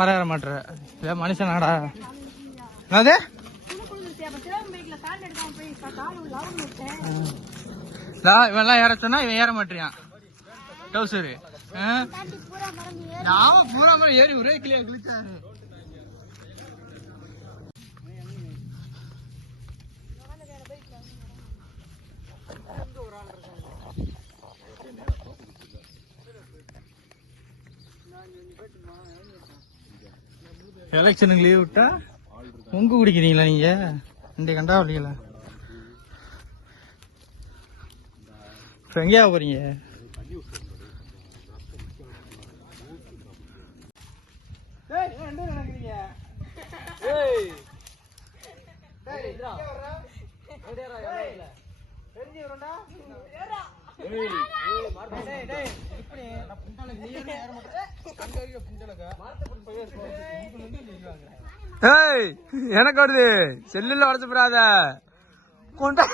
மறைய மாட்டேற மனுஷனாடா அது இவெல்லாம் ஏற சொன்னா இவன் ஏற மாட்டியான் டவுசரு பூரா மாதிரி ஏறி ஒரே கிளியா கிழிச்சாரு. எலெக்ஷனுக்கு லீவ் விட்டா உங்க குடிக்கிறீங்களா நீங்க? இந்த கண்டா வரீங்களா? இப்ப எங்கேயா போறீங்க? எனக்கு வருது செல்லுல உடச்சு போறாத கொண்டா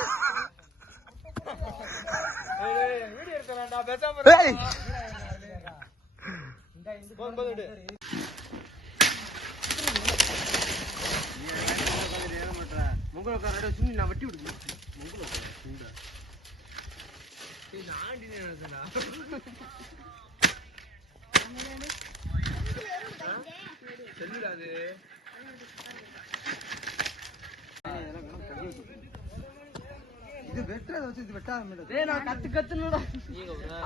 நான் வட்டி விடுங்க செல்லுடாது இது வெட்டுறத வச்சு இது வெட்டாத நான் கத்து கத்துனடா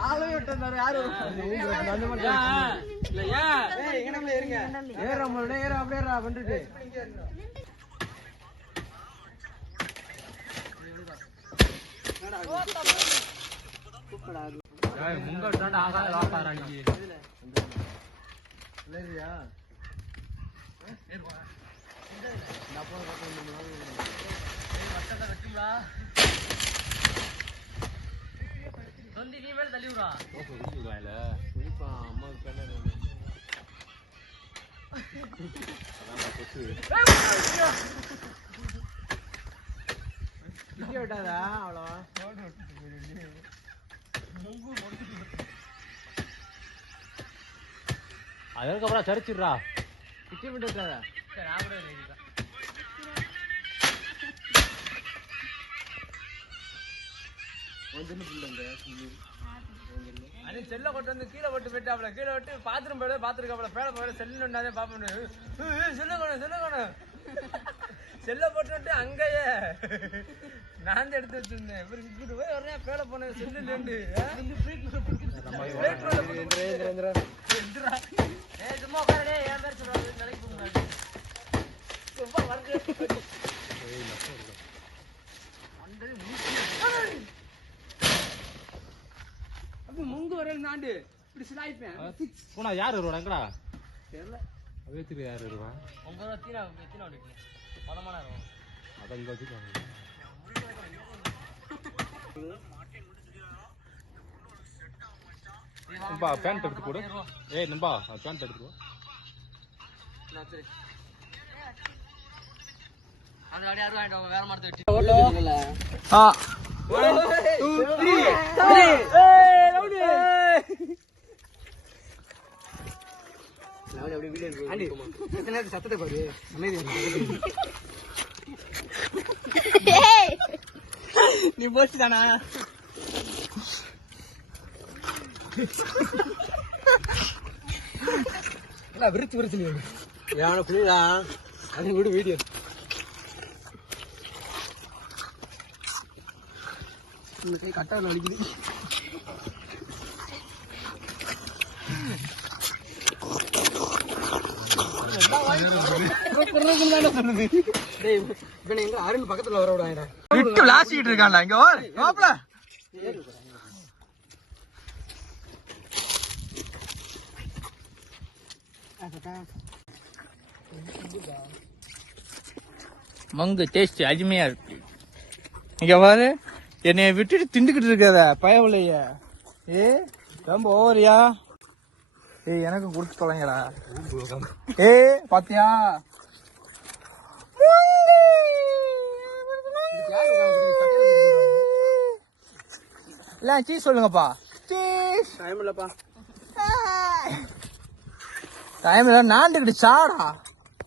ஆளே வெட்டறாரு யாரு இருங்க ஏறமல ஏற அப்படியே வந்துட்டு முங்கட்டாண்ட ஆகாத லாப்பாரா நீ இல்லையா அதுக்கப்புறம் சரிச்சிடுறா செல்ல கொண்டு வந்து கீழே போட்டு போயிட்டாப்ல கீழே விட்டு பாத்ரூம் போயிட பாத்துருக்காப்ல பேட போயிட செல்லு ஒன்னாதே பாப்பேன் செல்ல போட்டு அங்கேயே நான் எடுத்து வச்சிருந்தேன் இங்கிட்டு போய் வரேன் பேட போனேன் செல்லு சும்மா உட்காரடே என் பேர் சொல்றாரு நிலைக்கு போங்க ரொம்ப வரது முங்கு வரையில் நாண்டு இப்படி சிலாய்ப்பேன் போனா யாரு வருவா எங்கடா தெரியல வேத்திரி யாரு வருவா 9 ரூபா தீனா எத்தனை ஓடிக்கு பதமான இருக்கும் அத இங்க வச்சுக்காங்க நம்பா பேண்ட் எடுத்து போடு ஏய் நம்பா பேண்ட் எடுத்து போ நான் சரி அது அடி யாரு வாங்கிட்டு வேற மார்த்த வெட்டி ஓடல ஆ 1 2 3 ஏய் லவுடி லவுடி அப்படியே வீடியோ எடுத்து ஆண்டி எத்தனை சத்தத்தை பாரு அமைதியா ஏய் நீ போச்சுதானா இல்ல விருச்சு நீ யானை புரியல அது விடு வீடியோ கை கட்டால வலிக்குது அருண் பக்கத்துல வர விடாங்க விட்டு விளாசிட்டு இருக்கான்டா இங்க மாப்ள மங்கு டேஸ்ட் அருமையா இருக்கு. இங்க பாரு, என்னைய விட்டுட்டு திண்டுக்கிட்டு இருக்காத பயவுலைய. ரொம்ப ஓவரியா. எனக்கும் கொடுத்து தொலைங்கடா. பாத்தியா இல்ல சீஸ் சொல்லுங்கப்பா. சீஸ் டைம் இல்லப்பா. டைம் இல்ல நாண்டுக்கிட்டு சாடா.